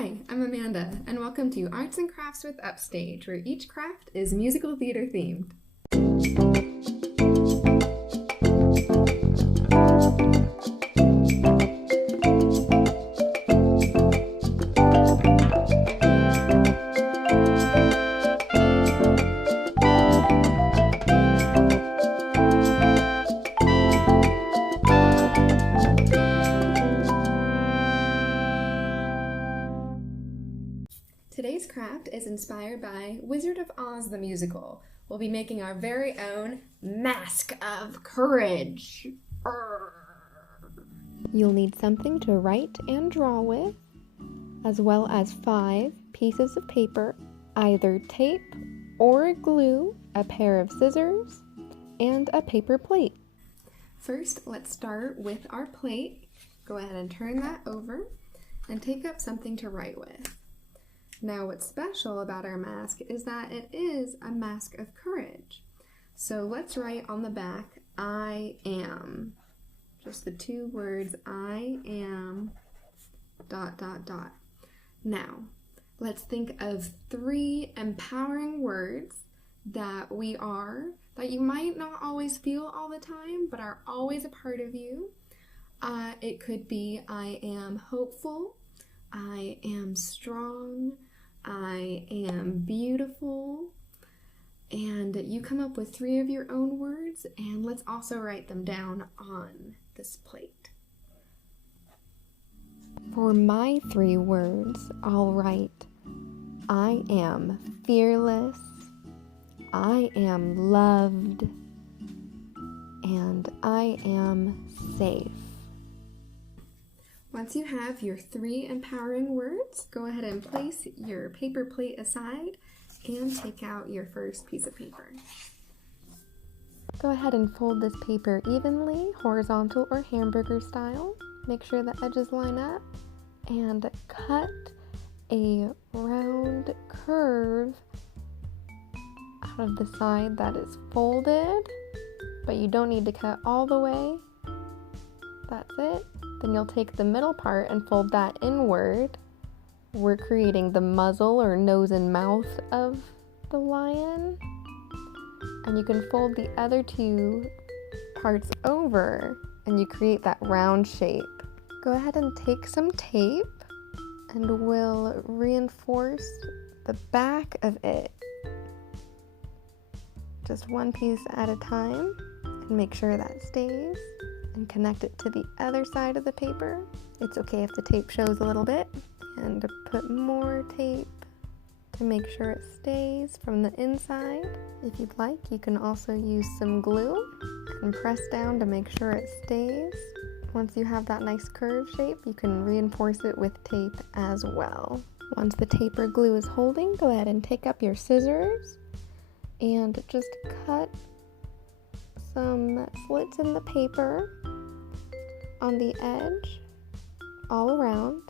Hi, I'm Amanda, and welcome to Arts and Crafts with Upstage, where each craft is musical theater themed. Today's craft is inspired by Wizard of Oz the musical. We'll be making our very own Mask of Courage. You'll need something to write and draw with, as well as 5 pieces of paper, either tape or glue, a pair of scissors, and a paper plate. First, let's start with our plate. Go ahead and turn that over and take up something to write with. Now, what's special about our mask is that it is a mask of courage. So let's write on the back, I am. Just the 2 words, I am, ... Now, let's think of 3 empowering words that you might not always feel all the time, but are always a part of you. It could be, I am hopeful, I am strong, I am beautiful, and you come up with 3 of your own words, and let's also write them down on this plate. For my 3 words, I'll write, I am fearless, I am loved, and I am safe. Once you have your 3 empowering words, go ahead and place your paper plate aside and take out your first piece of paper. Go ahead and fold this paper evenly, horizontal or hamburger style. Make sure the edges line up and cut a round curve out of the side that is folded, but you don't need to cut all the way. That's it. Then you'll take the middle part and fold that inward. We're creating the muzzle or nose and mouth of the lion. And you can fold the other 2 parts over and you create that round shape. Go ahead and take some tape and we'll reinforce the back of it. Just 1 piece at a time and make sure that stays. And connect it to the other side of the paper. It's okay if the tape shows a little bit, and put more tape to make sure it stays from the inside. If you'd like, you can also use some glue and press down to make sure it stays. Once you have that nice curve shape, you can reinforce it with tape as well. Once the tape or glue is holding, go ahead and take up your scissors and just cut some slits in the paper on the edge all around.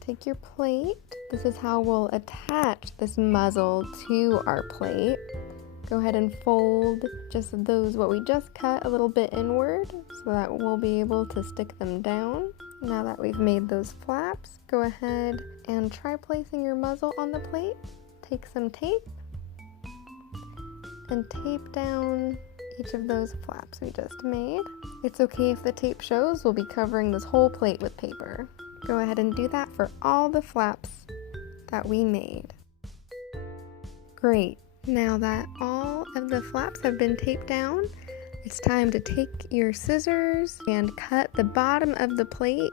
Take your plate. This is how we'll attach this muzzle to our plate. Go ahead and fold just what we just cut a little bit inward so that we'll be able to stick them down. Now that we've made those flaps, go ahead and try placing your muzzle on the plate. Take some tape and tape down each of those flaps we just made. It's okay if the tape shows, we'll be covering this whole plate with paper. Go ahead and do that for all the flaps that we made. Great, now that all of the flaps have been taped down, it's time to take your scissors and cut the bottom of the plate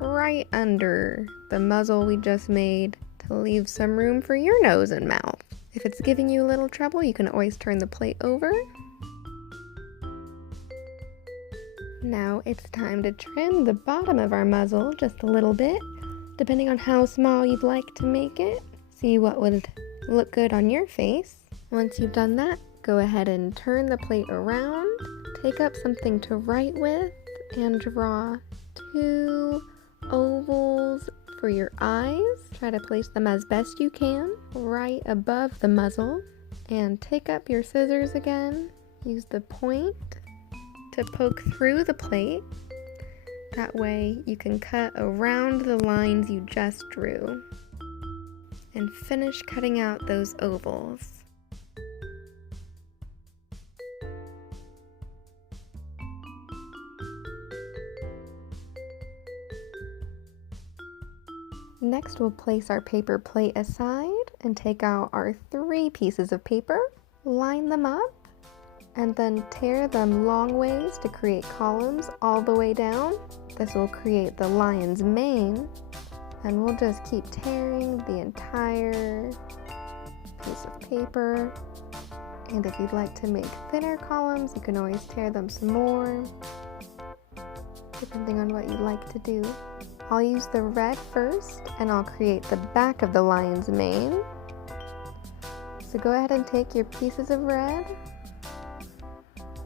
right under the muzzle we just made to leave some room for your nose and mouth. If it's giving you a little trouble, you can always turn the plate over. Now it's time to trim the bottom of our muzzle just a little bit, depending on how small you'd like to make it. See what would look good on your face. Once you've done that, go ahead and turn the plate around, take up something to write with, and draw 2 ovals for your eyes. Try to place them as best you can right above the muzzle, and take up your scissors again. Use the point to poke through the plate. That way you can cut around the lines you just drew and finish cutting out those ovals. Next, we'll place our paper plate aside and take out our 3 pieces of paper, line them up, and then tear them long ways to create columns all the way down. This will create the lion's mane, and we'll just keep tearing the entire piece of paper. And if you'd like to make thinner columns, you can always tear them some more, depending on what you'd like to do. I'll use the red first, and I'll create the back of the lion's mane. So go ahead and take your pieces of red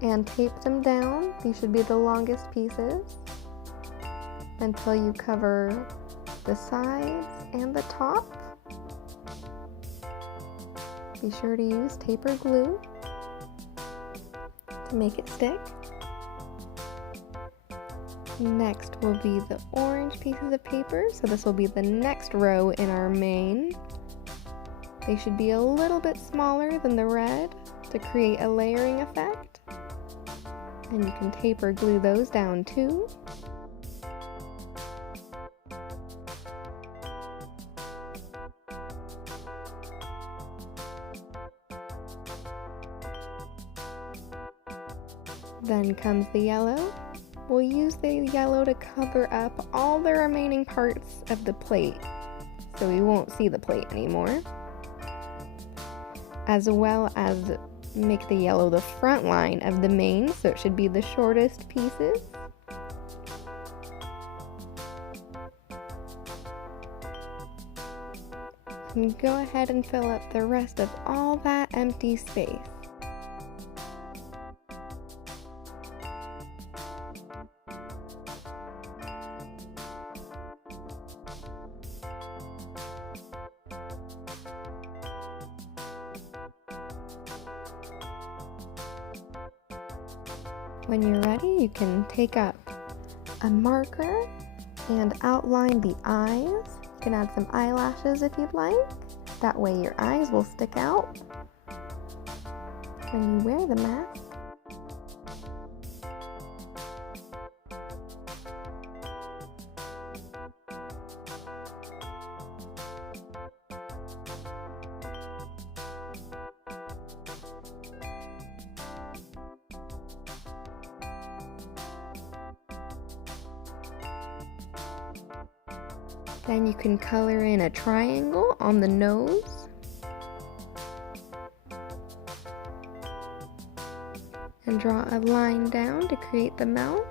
and tape them down. These should be the longest pieces until you cover the sides and the top. Be sure to use taper glue to make it stick. Next will be the orange pieces of paper, so this will be the next row in our mane. They should be a little bit smaller than the red to create a layering effect. And you can taper glue those down too. Then comes the yellow. We'll use the yellow to cover up all the remaining parts of the plate, so we won't see the plate anymore, as well as make the yellow the front line of the mane, so it should be the shortest pieces. And go ahead and fill up the rest of all that empty space. When you're ready, you can take up a marker and outline the eyes. You can add some eyelashes if you'd like. That way your eyes will stick out when you wear the mask. Then you can color in a triangle on the nose. And draw a line down to create the mouth.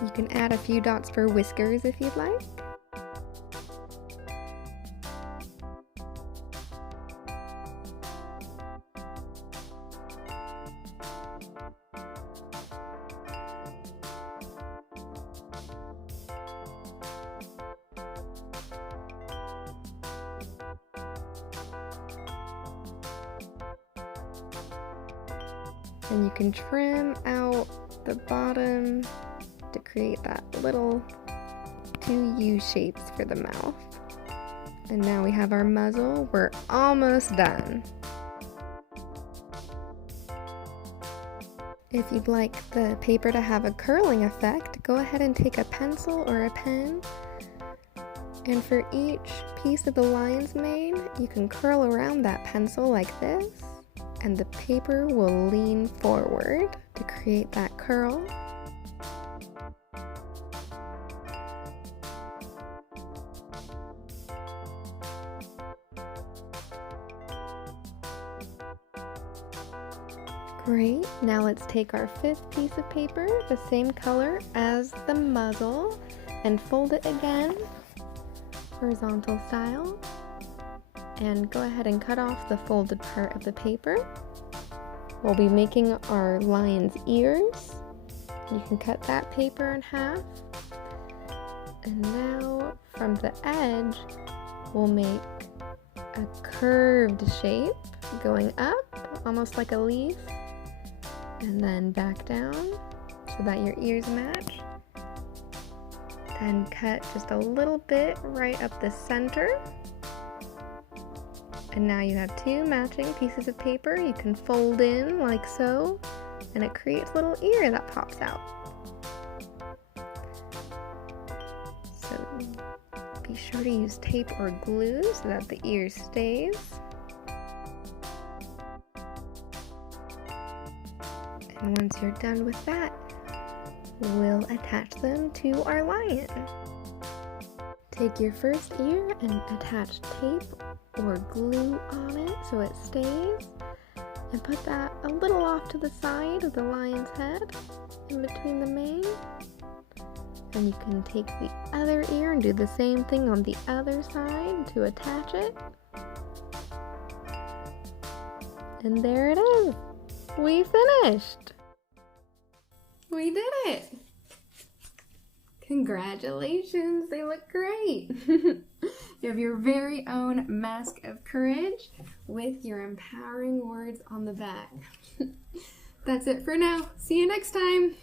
You can add a few dots for whiskers if you'd like. And you can trim out the bottom to create that little 2 U shapes for the mouth. And now we have our muzzle. We're almost done. If you'd like the paper to have a curling effect, go ahead and take a pencil or a pen. And for each piece of the lion's mane, you can curl around that pencil like this. And the paper will lean forward to create that curl. Great, now let's take our 5th piece of paper, the same color as the muzzle, and fold it again, horizontal style. And go ahead and cut off the folded part of the paper. We'll be making our lion's ears. You can cut that paper in half. And now from the edge, we'll make a curved shape going up, almost like a leaf, and then back down to so that your ears match. Then cut just a little bit right up the center. And now you have two matching pieces of paper you can fold in like so, and it creates a little ear that pops out. So be sure to use tape or glue so that the ear stays. And once you're done with that, we'll attach them to our lion. Take your first ear and attach tape or glue on it so it stays, and put that a little off to the side of the lion's head in between the mane. And you can take the other ear and do the same thing on the other side to attach it. And there it is. We finished! We did it! Congratulations, they look great! You have your very own mask of courage with your empowering words on the back. That's it for now. See you next time!